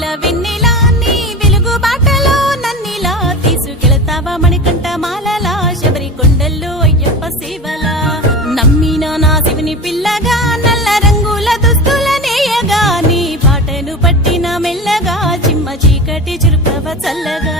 కోయిల వెన్నెలా నీ వెలుగు బాటలో నన్నిలా తీసుకెళతావా మణికంఠ మాలలా శబరి కొండల్లో అయ్యప్ప సేవలా నమ్మిన నా శివుని పిల్లగా నల్ల రంగుల దుస్తుల నేయగా నీ బాటను పట్టిన మెల్లగా చిమ్మ చీకటి చురుకవ చల్లగా